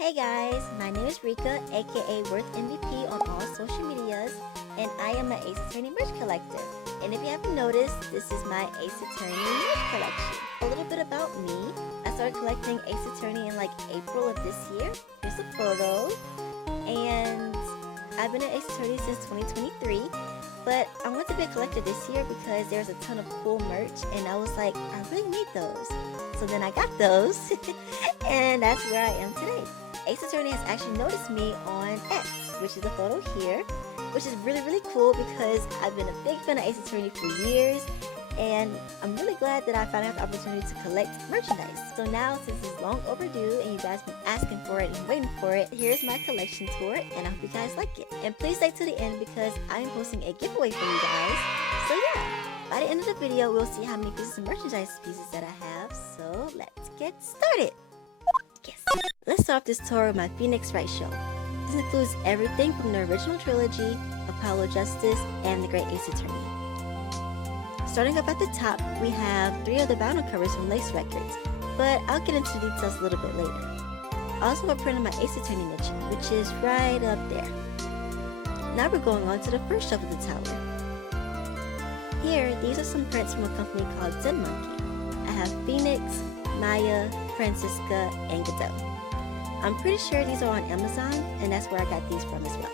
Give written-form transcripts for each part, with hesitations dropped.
Hey guys, my name is Rhica, aka Worth MVP on all social medias, and I am an Ace Attorney merch collector. And if you haven't noticed, this is my Ace Attorney merch collection. A little bit about me. I started collecting Ace Attorney in like April of this year. Here's a photo. And I've been an Ace Attorney since 2023. But I wanted to be a collector this year because there's a ton of cool merch, and I was like, I really need those. So then I got those, and that's where I am today. Ace Attorney has actually noticed me on X, which is the photo here, which is really cool because I've been a big fan of Ace Attorney for years, and I'm really glad that I finally have the opportunity to collect merchandise. So now, since it's long overdue and you guys have been asking for it and waiting for it, here's my collection tour, and I hope you guys like it. And please stay to the end because I am posting a giveaway for you guys. So yeah, by the end of the video, we'll see how many pieces of merchandise pieces that I have. So let's get started. Yes. Let's start off this tour with my Phoenix Wright show. This includes everything from the original trilogy, Apollo Justice, and the Great Ace Attorney. Starting up at the top, we have 3 of the vinyl covers from LacedRecords, but I'll get into the details a little bit later. Also a print of my Ace Attorney niche, which is right up there. Now we're going on to the first shelf of the tower. Here, these are some prints from a company called Zen Monkey. I have Phoenix, Maya, Francisca, and Godot. I'm pretty sure these are on Amazon, and that's where I got these from as well.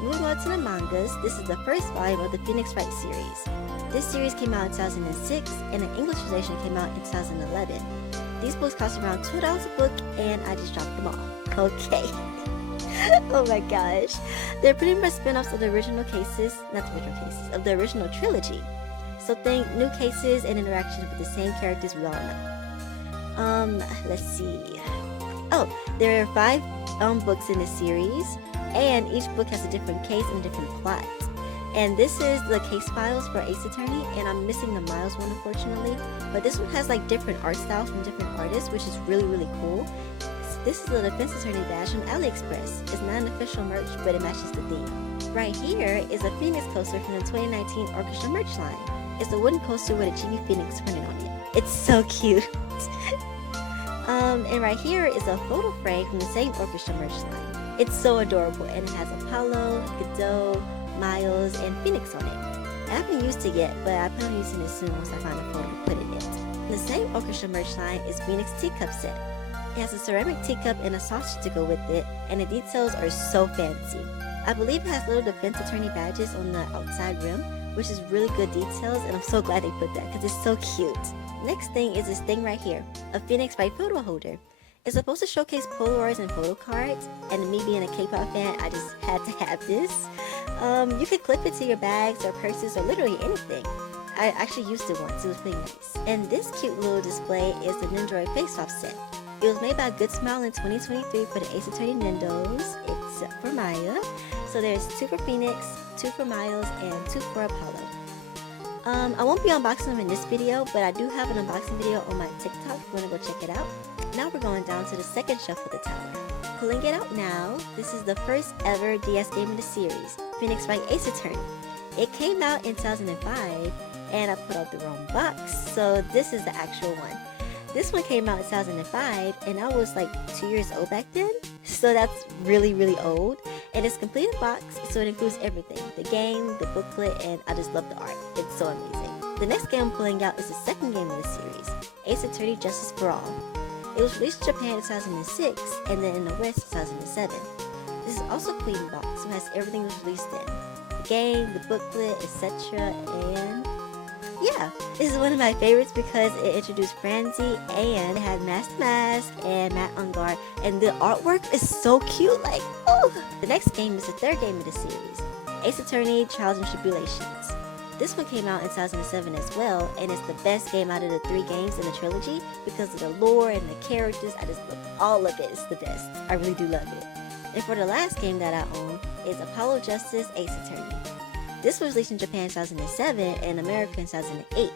Moving on to the mangas, this is the first volume of the Phoenix Wright series. This series came out in 2006, and an English translation came out in 2011. These books cost around $2 a book, and I just dropped them all. Okay. Oh my gosh. They're pretty much spin-offs of the original cases, not the original cases, of the original trilogy. So think new cases and interactions with the same characters we all know. Let's see. Oh, there are 5 books in this series, and each book has a different case and a different plot. And this is the case files for Ace Attorney, and I'm missing the Miles one unfortunately. But this one has like different art styles from different artists, which is really cool. This is the Defense Attorney badge from AliExpress. It's not an official merch, but it matches the theme. Right here is a Phoenix coaster from the 2019 Orchestra merch line. It's a wooden coaster with a Chibi Phoenix printed on it. It's so cute. And right here is a photo frame from the same Orchestra merch line. It's so adorable, and it has Apollo, Godot, Miles, and Phoenix on it. I haven't used it yet, but I plan on using it soon once I find a photo to put in it. The same Orchestra merch line is Phoenix teacup set. It has a ceramic teacup and a saucer to go with it, and the details are so fancy. I believe it has little Defense Attorney badges on the outside rim, which is really good details, and I'm so glad they put that because it's so cute. Next thing is this thing right here, a Phoenix Wright photo holder. It's supposed to showcase Polaroids and photo cards, and me being a K-pop fan, I just had to have this. You could clip it to your bags or purses or literally anything. I actually used it once, it was pretty nice. And this cute little display is the Nindroid face-off set. It was made by Good Smile in 2023 for the Ace Attorney Nindos, except for Maya. So there's 2 for Phoenix, 2 for Miles, and 2 for Apollo. I won't be unboxing them in this video, but I do have an unboxing video on my TikTok if you want to go check it out. Now we're going down to the second shelf of the tower. Pulling it out now, this is the first ever DS game in the series, Phoenix Wright Ace Attorney. It came out in 2005, and I put out the wrong box, so this is the actual one. This one came out in 2005, and I was like 2 years old back then, so that's really old. And it's complete in box, so it includes everything. The game, the booklet, and I just love the art. It's so amazing. The next game I'm pulling out is the second game in the series, Ace Attorney Justice for All. It was released in Japan in 2006, and then in the West in 2007. This is also complete in box, so it has everything it was released in. The game, the booklet, etc. And yeah, this is one of my favorites because it introduced Franzi, and it had Master Mask and Matt on guard, and the artwork is so cute, like, oh! The next game is the third game of the series, Ace Attorney Trials and Tribulations. This one came out in 2007 as well, and it's the best game out of the 3 games in the trilogy because of the lore and the characters. I just love all of it. It's the best. I really do love it. And for the last game that I own is Apollo Justice Ace Attorney. This was released in Japan in 2007 and America in 2008.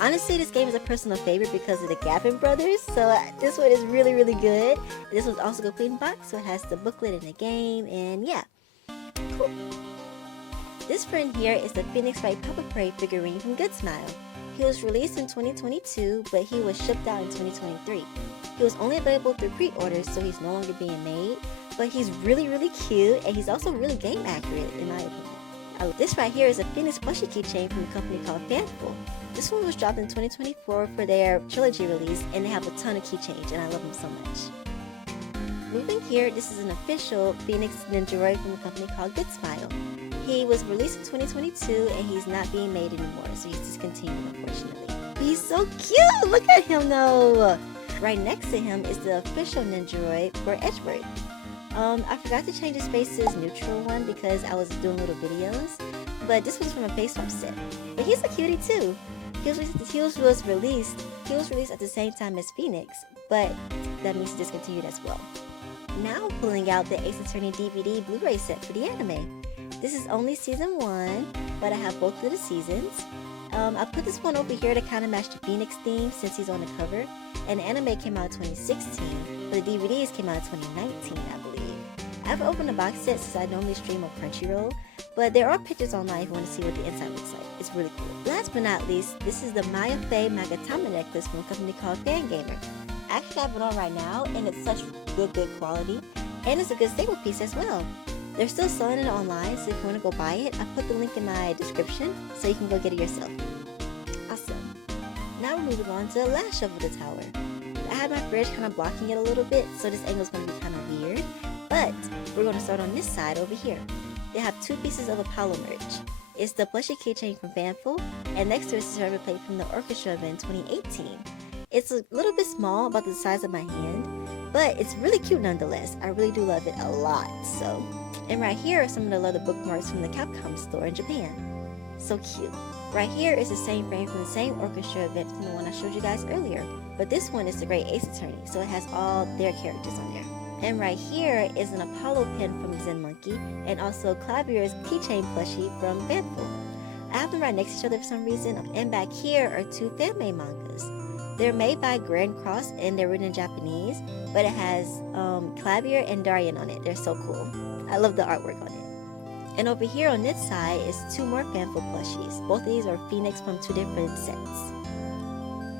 Honestly, this game is a personal favorite because of the Gavin brothers, so this one is really good. This one's also complete in box, so it has the booklet and the game, and yeah. Cool. This friend here is the Phoenix Wright Puppet Parade figurine from Good Smile. He was released in 2022, but he was shipped out in 2023. He was only available through pre-orders, so he's no longer being made, but he's really, really cute, and he's also really game accurate, in my opinion. This right here is a Phoenix plushie keychain from a company called Fanthful. This one was dropped in 2024 for their trilogy release, and they have a ton of keychains, and I love them so much. Moving here, this is an official Phoenix Ninjaroid from a company called Good Smile. He was released in 2022, and he's not being made anymore, so he's discontinued, unfortunately. But he's so cute! Look at him though! Right next to him is the official Ninjaroid for Edgeworth. I forgot to change his face's neutral one because I was doing little videos, but this was from a face swap set. But he's a cutie too. He was released at the same time as Phoenix, but that means it's discontinued as well. Now I'm pulling out the Ace Attorney DVD Blu-ray set for the anime. This is only season 1, but I have both of the seasons. I put this one over here to kind of match the Phoenix theme since he's on the cover, and the anime came out in 2016, but the DVDs came out in 2019, I believe. I haven't opened the box set since I normally stream on Crunchyroll, but there are pictures online if you want to see what the inside looks like. It's really cool. Last but not least, this is the Maya Faye Magatama necklace from a company called Fangamer. I actually have it on right now, and it's such good quality, and it's a good staple piece as well. They're still selling it online, so if you want to go buy it, I put the link in my description so you can go get it yourself. Awesome. Now we're moving on to the last shelf of the tower. I had my fridge kind of blocking it a little bit, so this angle is going to be kind of weird, but we're going to start on this side over here. They have 2 pieces of Apollo merch. It's the plushie keychain from Fanthful, and next to it is the server plate from the orchestra event 2018. It's a little bit small, about the size of my hand, but it's really cute nonetheless. I really do love it a lot. And right here are some of the leather bookmarks from the Capcom store in Japan. So cute. Right here is the same frame from the same orchestra event from the one I showed you guys earlier, but this one is the Great Ace Attorney, so it has all their characters on there. And right here is an Apollo pin from Zen Monkey, and also Clavier's keychain plushie from Fanthful. I have them right next to each other for some reason, and back here are 2 fan-made mangas. They're made by Grand Cross, and they're written in Japanese, but it has Clavier and Darien on it. They're so cool. I love the artwork on it. And over here on this side is 2 more Fanthful plushies. Both of these are Phoenix from 2 different sets.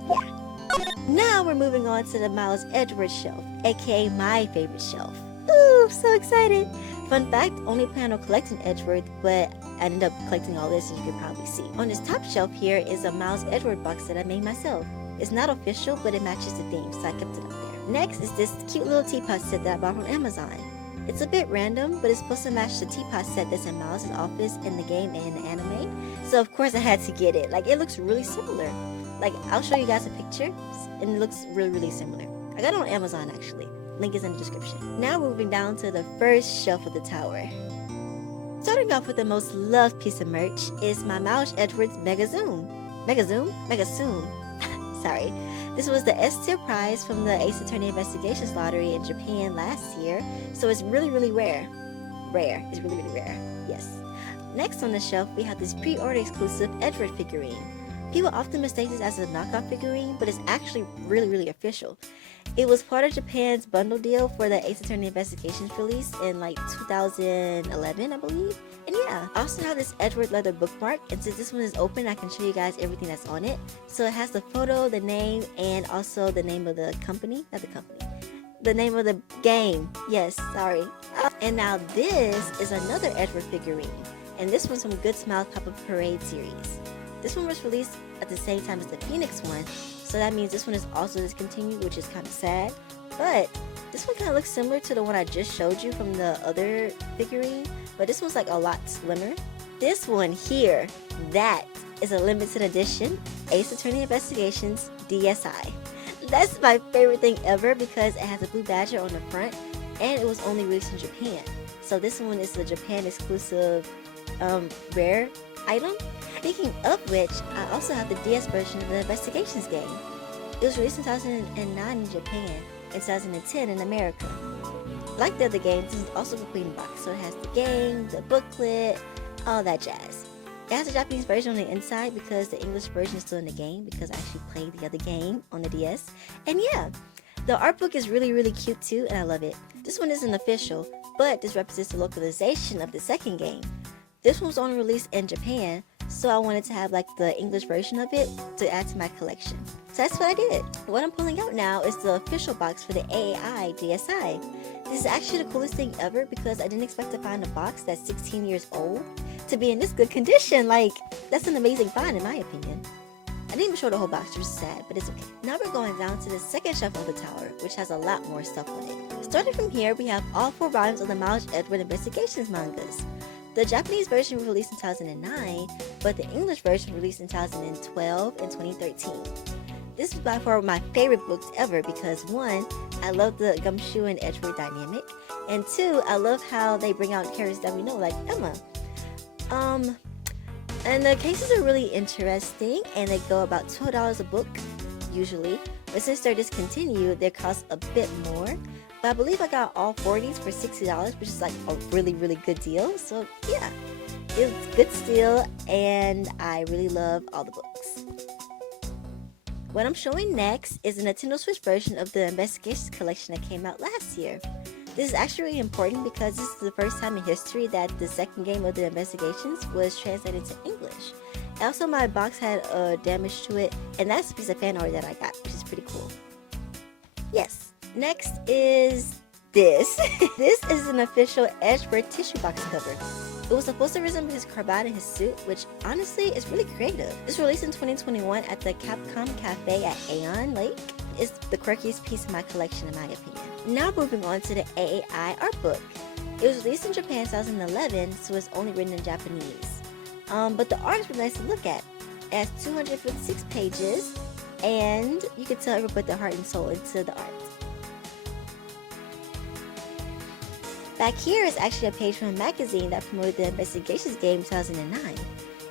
Yeah. Now we're moving on to the Miles Edgeworth shelf, aka my favorite shelf. Ooh, so excited! Fun fact, only plan on collecting Edgeworth, but I ended up collecting all this, as you can probably see. On this top shelf here is a Miles Edgeworth box that I made myself. It's not official, but it matches the theme, so I kept it up there. Next is this cute little teapot set that I bought from Amazon. It's a bit random, but it's supposed to match the teapot set that's in Miles' office in the game and in the anime. So of course I had to get it. Like, it looks really similar. Like, I'll show you guys a picture, and it looks really similar. I got it on Amazon actually. Link is in the description. Now moving down to the first shelf of the tower. Starting off with the most loved piece of merch is my Miles Edgeworth Mega Zoom. Sorry. This was the S-tier prize from the Ace Attorney Investigations lottery in Japan last year, so it's really rare. It's really rare, yes. Next on the shelf, we have this pre-order exclusive Edgeworth figurine. People often mistake this as a knockoff figurine, but it's actually really official. It was part of Japan's bundle deal for the Ace Attorney Investigations release in like 2011, I believe. And yeah, I also have this Edgeworth leather bookmark, and since this one is open, I can show you guys everything that's on it. So it has the photo, the name, and also the name of the company, the name of the game. Yes, sorry. And now this is another Edgeworth figurine, and this one's from Good Smile's Pop-Up Parade series. This one was released at the same time as the Phoenix one, so that means this one is also discontinued, which is kind of sad. But this one kind of looks similar to the one I just showed you from the other figurine, but this one's like a lot slimmer. This one here, that is a limited edition Ace Attorney Investigations DSI. That's my favorite thing ever because it has a blue badger on the front, and it was only released in Japan. So this one is the Japan exclusive rare item. Speaking of which, I also have the DS version of the Investigations game. It was released in 2009 in Japan and 2010 in America. Like the other games, this is also a clean box, so it has the game, the booklet, all that jazz. It has a Japanese version on the inside because the English version is still in the game because I actually played the other game on the DS. And yeah, the art book is really cute too, and I love it. This one isn't official, but this represents the localization of the second game. This one was only released in Japan, so I wanted to have like the English version of it to add to my collection. So that's what I did. What I'm pulling out now is the official box for the AAI DSi. This is actually the coolest thing ever because I didn't expect to find a box that's 16 years old to be in this good condition. Like, that's an amazing find in my opinion. I didn't even show the whole box, which is sad, but it's okay. Now we're going down to the second shelf of the tower, which has a lot more stuff on it. Starting from here, we have all 4 volumes of the Miles Edgeworth Investigations mangas. The Japanese version was released in 2009, but the English version was released in 2012 and 2013. This is by far my favorite books ever because 1, I love the Gumshoe and Edgeworth dynamic, and 2, I love how they bring out characters that we know, like Emma. And the cases are really interesting, and they go about $12 a book, usually. But since they're discontinued, they cost a bit more. But I believe I got all 4 of these for $60, which is like a really, really good deal. So yeah, it's good steal, and I really love all the books. What I'm showing next is a Nintendo Switch version of the Investigations collection that came out last year. This is actually really important because this is the first time in history that the second game of the Investigations was translated to English. Also, my box had damage to it, and that's a piece of fan art that I got, which is pretty cool. Yes. Next is this. This is an official Edgeworth tissue box cover. It was supposed to resemble his cravat and his suit, which honestly is really creative. This was released in 2021 at the Capcom Cafe at Aeon Lake. It's the quirkiest piece of my collection in my opinion. Now moving on to the AAI art book. It was released in Japan in 2011, so it's only written in Japanese. But the art is really nice to look at. It has 256 pages, and you can tell whoever put their heart and soul into the art. Back here is actually a page from a magazine that promoted the Investigations game in 2009.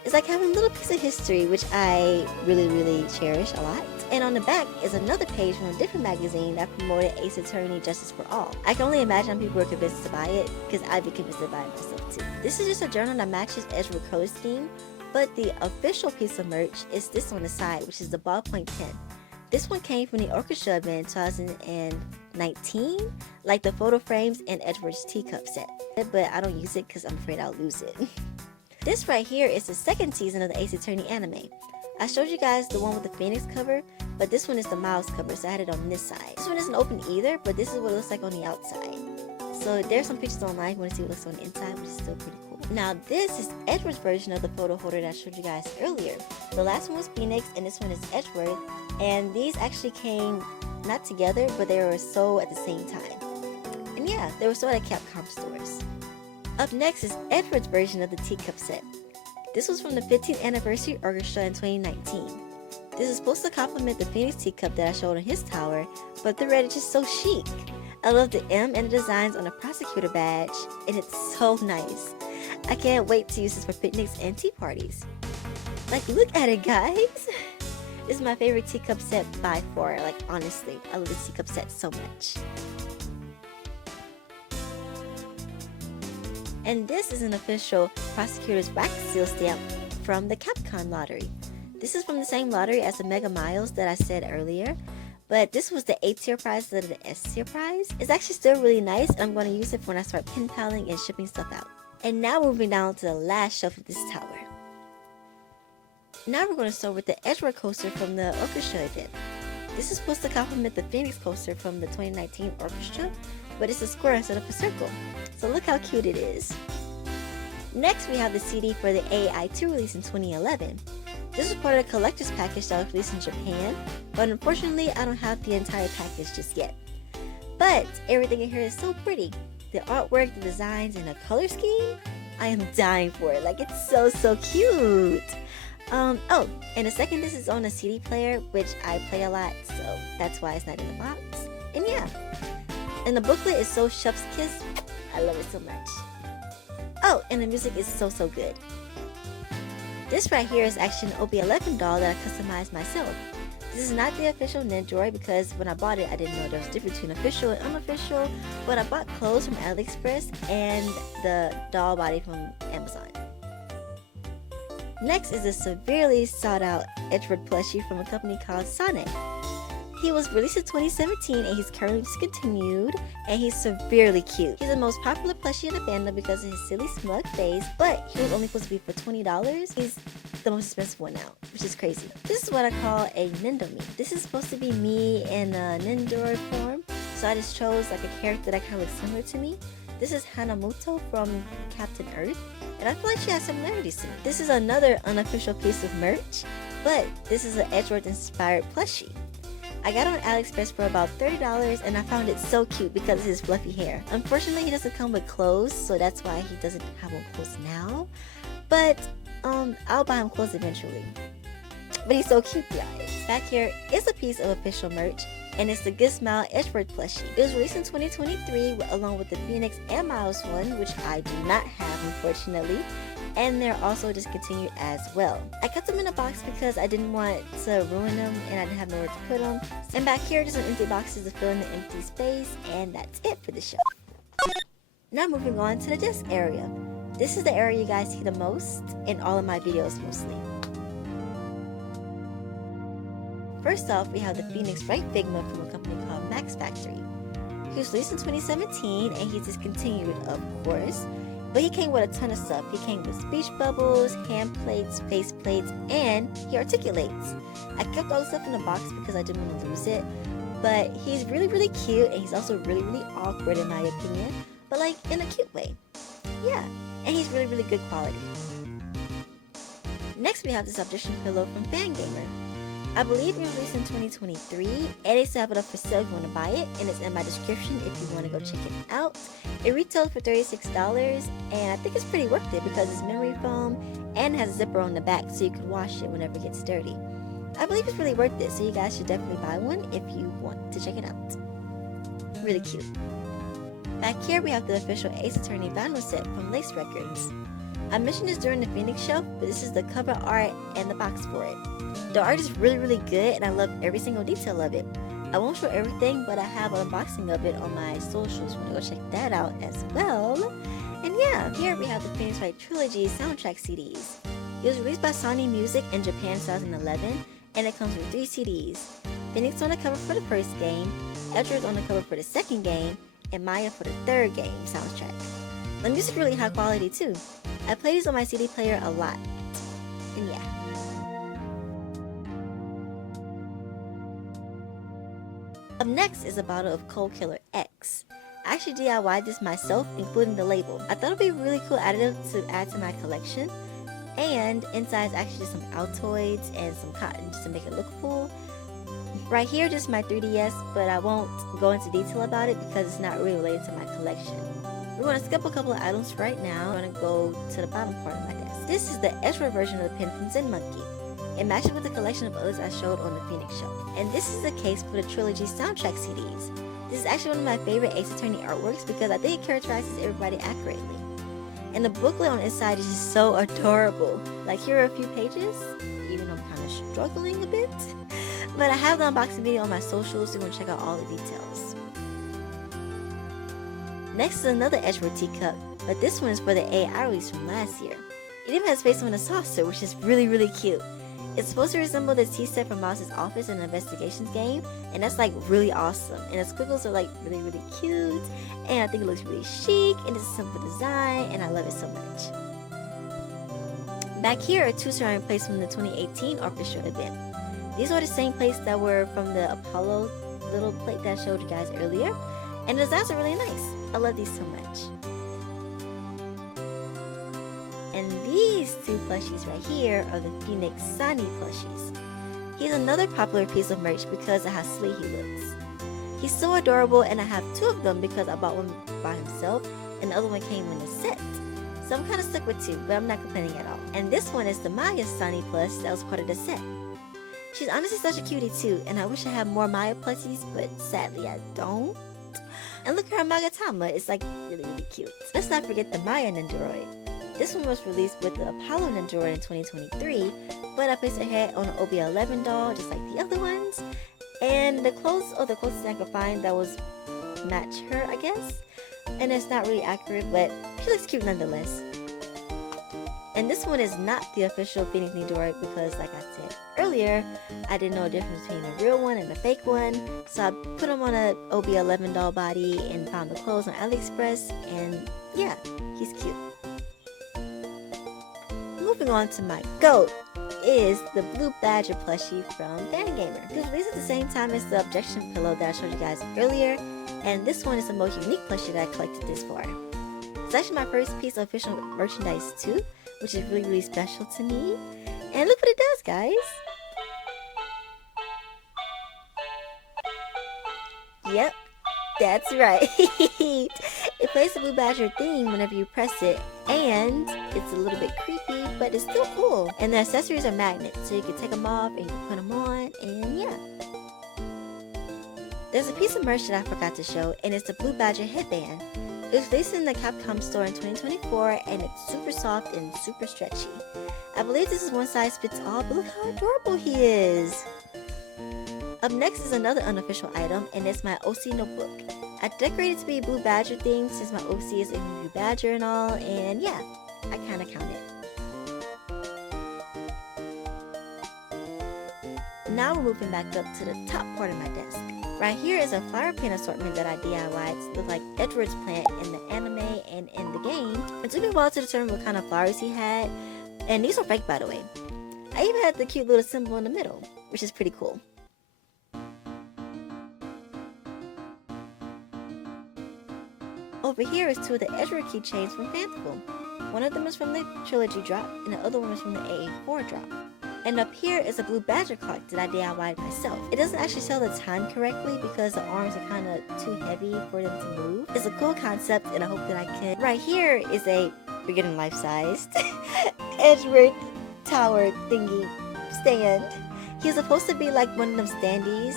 It's like having a little piece of history, which I really, really cherish a lot. And on the back is another page from a different magazine that promoted Ace Attorney Justice for All. I can only imagine people were convinced to buy it, because I'd be convinced to buy it myself too. This is just a journal that matches Edgeworth code scheme, but the official piece of merch is this on the side, which is the ballpoint pen. This one came from the orchestra event in 2019, like the photo frames and Edgeworth's teacup set. But I don't use it because I'm afraid I'll lose it. This right here is the second season of the Ace Attorney anime. I showed you guys the one with the Phoenix cover, but this one is the Miles cover, so I had it on this side. This one isn't open either, but this is what it looks like on the outside. So there's some pictures online if you want to see what it looks like on the inside, which is still pretty cool. Now this is Edgeworth's version of the photo holder that I showed you guys earlier. The last one was Phoenix, and this one is Edgeworth, and these actually came not together, but they were sold at the same time. And yeah, they were sold at Capcom stores. Up next is Edgeworth's version of the teacup set. This was from the 15th anniversary orchestra in 2019. This is supposed to complement the Phoenix teacup that I showed on his tower, but the red is just so chic. I love the M and the designs on the prosecutor badge, and it's so nice. I can't wait to use this for picnics and tea parties. Like, look at it, guys! This is my favorite teacup set by far. Like, honestly, I love this teacup set so much. And this is an official prosecutor's wax seal stamp from the Capcom lottery. This is from the same lottery as the Mega Miles that I said earlier, but this was the A tier prize instead of the S tier prize. It's actually still really nice, and I'm going to use it when I start pen paling and shipping stuff out. And now we're moving down to the last shelf of this tower. Now we're going to start with the Edgeworth coaster from the orchestra event. This is supposed to complement the Phoenix coaster from the 2019 orchestra, but it's a square instead of a circle. So look how cute it is. Next we have the CD for the AAI 2 release in 2011. This was part of the collector's package that was released in Japan, but unfortunately I don't have the entire package just yet. But everything in here is so pretty. The artwork, the designs, and the color scheme, I am dying for it. Like, it's so cute. Oh, and the second disc is on a CD player, which I play a lot, so that's why it's not in the box. And yeah, and the booklet is so chef's kiss. I love it so much. Oh, and the music is so good. This right here is actually an OB11 doll that I customized myself. This is not the official Nendoroid because when I bought it, I didn't know there was a difference between official and unofficial, but I bought clothes from AliExpress and the doll body from Amazon. Next is a severely sought out Edgeworth plushie from a company called Sonic. He was released in 2017 and he's currently discontinued, and he's severely cute. He's the most popular plushie in the fandom because of his silly smug face, but he was only supposed to be for $20. He's the most expensive one out, which is crazy. This is what I call a Nindomi. This is supposed to be me in a Nindoroid form, so I just chose like a character that kind of looks similar to me. This is Hanamoto from Captain Earth, and I feel like she has similarities to me. This is another unofficial piece of merch, but this is an Edgeworth inspired plushie. I got it on AliExpress for about $30, and I found it so cute because of his fluffy hair. Unfortunately, he doesn't come with clothes, so that's why he doesn't have on clothes now. But I'll buy him clothes eventually. But he's so cute, guys. Back here is a piece of official merch, and it's the Good Smile Edgeworth plushie. It was released in 2023 along with the Phoenix and Miles one, which I do not have, unfortunately. And they're also discontinued as well. I kept them in a box because I didn't want to ruin them and I didn't have nowhere to put them. And back here, just some empty boxes to fill in the empty space, and that's it for the show. Now moving on to the desk area. This is the area you guys see the most in all of my videos mostly. First off, we have the Phoenix Wright Figma from a company called Max Factory. He was released in 2017 and he's discontinued, of course. But he came with a ton of stuff. He came with speech bubbles, hand plates, face plates, and he articulates. I kept all the stuff in the box because I didn't want to lose it. But he's really, really cute, and he's also really, really awkward in my opinion. But like, in a cute way. Yeah, and he's really, really good quality. Next we have this audition pillow from Fangamer. I believe it was released in 2023, and they still have it up for sale if you want to buy it, and it's in my description if you want to go check it out. It retailed for $36, and I think it's pretty worth it because it's memory foam and has a zipper on the back so you can wash it whenever it gets dirty. I believe it's really worth it, so you guys should definitely buy one if you want to check it out. Really cute. Back here we have the official Ace Attorney vinyl set from LacedRecords. I mentioned this during the Phoenix shelf, but this is the cover art and the box for it. The art is really, really good, and I love every single detail of it. I won't show everything, but I have an unboxing of it on my socials. You want to go check that out as well. And yeah, here we have the Phoenix Wright Trilogy soundtrack CDs. It was released by Sony Music in Japan in 2011, and it comes with 3 CDs. Phoenix on the cover for the first game, Edgeworth on the cover for the second game, and Maya for the third game soundtrack. The music is really high quality too. I play these on my CD player a lot. And yeah. Up next is a bottle of Cold Killer X. I actually DIY'd this myself, including the label. I thought it would be a really cool additive to add to my collection. And inside is actually just some Altoids and some cotton just to make it look full. Right here, just my 3DS, but I won't go into detail about it because it's not really related to my collection. We're going to skip a couple of items right now. I'm going to go to the bottom part of my desk. This is the Edgeworth version of the Penguins and Monkey. It matches with the collection of others I showed on the Phoenix shelf. And this is the case for the Trilogy soundtrack CDs. This is actually one of my favorite Ace Attorney artworks because I think it characterizes everybody accurately. And the booklet on the inside is just so adorable. Like, here are a few pages, even though I'm kind of struggling a bit. But I have the unboxing video on my socials, so you want to check out all the details. Next is another Edgeworth teacup, but this one is for the AI release from last year. It even has face on a saucer, which is really, really cute. It's supposed to resemble the tea set from Miles' Office in the investigations game, and that's like really awesome. And the squiggles are like really, really cute, and I think it looks really chic, and it's a simple design, and I love it so much. Back here are 2 ceramic plates from the 2018 official event. These are the same plates that were from the Apollo little plate that I showed you guys earlier, and the designs are really nice. I love these so much. And these 2 plushies right here are the Phoenix Sunny plushies. He's another popular piece of merch because of how sleek he looks. He's so adorable, and I have 2 of them because I bought one by himself and the other one came in a set. So I'm kind of stuck with 2, but I'm not complaining at all. And this one is the Maya Sunny plush that was part of the set. She's honestly such a cutie too, and I wish I had more Maya plushies, but sadly I don't. And look at her Magatama, it's like really, really cute. Let's not forget the Maya Nindoroid. This one was released with the Apollo Nindoroid in 2023, but I placed her head on an OB11 doll just like the other ones. And the clothes are the closest I could find that was match her, I guess. And it's not really accurate, but she looks cute nonetheless. And this one is not the official Phoenix Nindoroid because, like I said earlier, I didn't know the difference between the real one and the fake one. So I put him on a OB11 doll body and found the clothes on AliExpress, and yeah, he's cute. Moving on to my GOAT, is the Blue Badger plushie from Fangamer. It was released at the same time as the Objection Pillow that I showed you guys earlier, and this one is the most unique plushie that I collected this far. It's actually my first piece of official merchandise too, which is really special to me. And look what it does, guys. Yep, that's right. It plays the Blue Badger theme whenever you press it, and it's a little bit creepy, but it's still cool. And the accessories are magnets, so you can take them off and you can put them on, and yeah. There's a piece of merch that I forgot to show, and it's the Blue Badger headband. It was released in the Capcom store in 2024, and it's super soft and super stretchy. I believe this is one size fits all, but look how adorable he is. Up next is another unofficial item, and it's my OC notebook. I decorated it to be Blue Badger themed since my OC is a Blue Badger and all, and yeah, I kinda count it. Now we're moving back up to the top part of my desk. Right here is a flower paint assortment that I DIY'd to look like Edgeworth's plant in the anime and in the game. It took me a while to determine what kind of flowers he had, and these are fake by the way. I even had the cute little symbol in the middle, which is pretty cool. Over here is two of the Edgeworth keychains from Fanthful. One of them is from the Trilogy drop, and the other one is from the AA4 drop. And up here is a Blue Badger clock that I DIY'd myself. It doesn't actually tell the time correctly because the arms are kind of too heavy for them to move. It's a cool concept, and I hope that I can. Right here is a beginning life-sized Edgeworth tower thingy stand. He was supposed to be like one of them standees,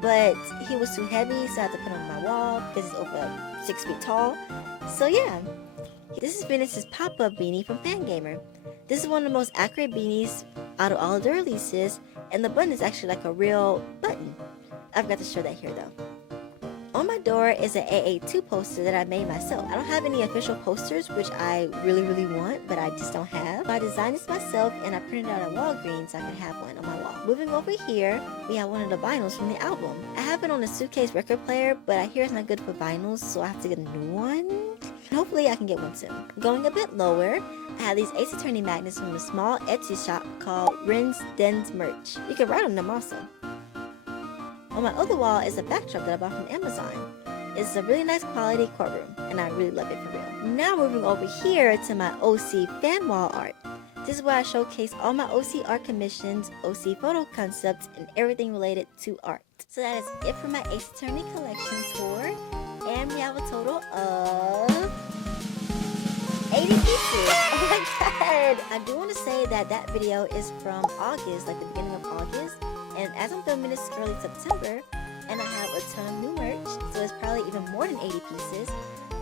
but he was too heavy, so I had to put him on my wall because he's over 6 feet tall. So yeah, this is Venus's pop-up beanie from Fangamer. This is one of the most accurate beanies out of all of the releases, and the button is actually like a real button. I forgot to show that here though. On my door is an AA2 poster that I made myself. I don't have any official posters, which I really want, but I just don't have. I designed this myself, and I printed it out at Walgreens so I could have one on my wall. Moving over here, we have one of the vinyls from the album. I have it on a suitcase record player, but I hear it's not good for vinyls, so I have to get a new one. Hopefully I can get one soon. Going a bit lower, I have these Ace Attorney magnets from a small Etsy shop called Ren's Den's Merch. You can write on them also. On my other wall is a backdrop that I bought from Amazon. It's a really nice quality courtroom, and I really love it for real. Now moving over here to my OC fan wall art. This is where I showcase all my OC art commissions, OC photo concepts, and everything related to art. So that is it for my Ace Attorney collection tour, and we have a total of 80 pieces. Oh my god! I do want to say that that video is from August, like the beginning of August. And as I'm filming this early September, and I have a ton of new merch, so it's probably even more than 80 pieces.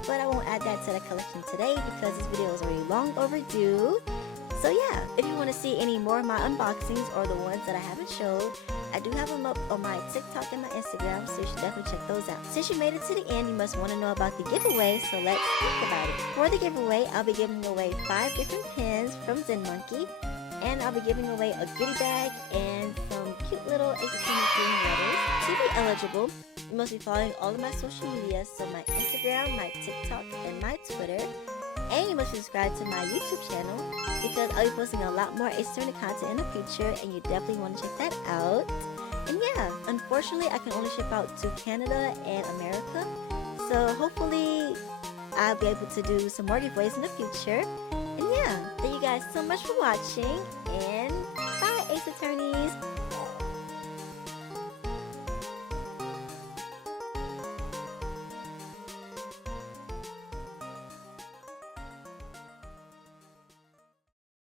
But I won't add that to the collection today because this video is already long overdue. So yeah, if you want to see any more of my unboxings or the ones that I haven't showed, I do have them up on my TikTok and my Instagram, so you should definitely check those out. Since you made it to the end, you must want to know about the giveaway, so let's talk about it. For the giveaway, I'll be giving away 5 different pins from Zen Monkey, and I'll be giving away a goodie bag and some cute little Ace Attorney green letters. To be eligible, you must be following all of my social media, so my Instagram, my TikTok, and my Twitter. And you must subscribe to my YouTube channel because I'll be posting a lot more Ace Attorney content in the future, and you definitely want to check that out. And yeah, unfortunately, I can only ship out to Canada and America, so hopefully I'll be able to do some more giveaways in the future. And yeah, thank you guys so much for watching, and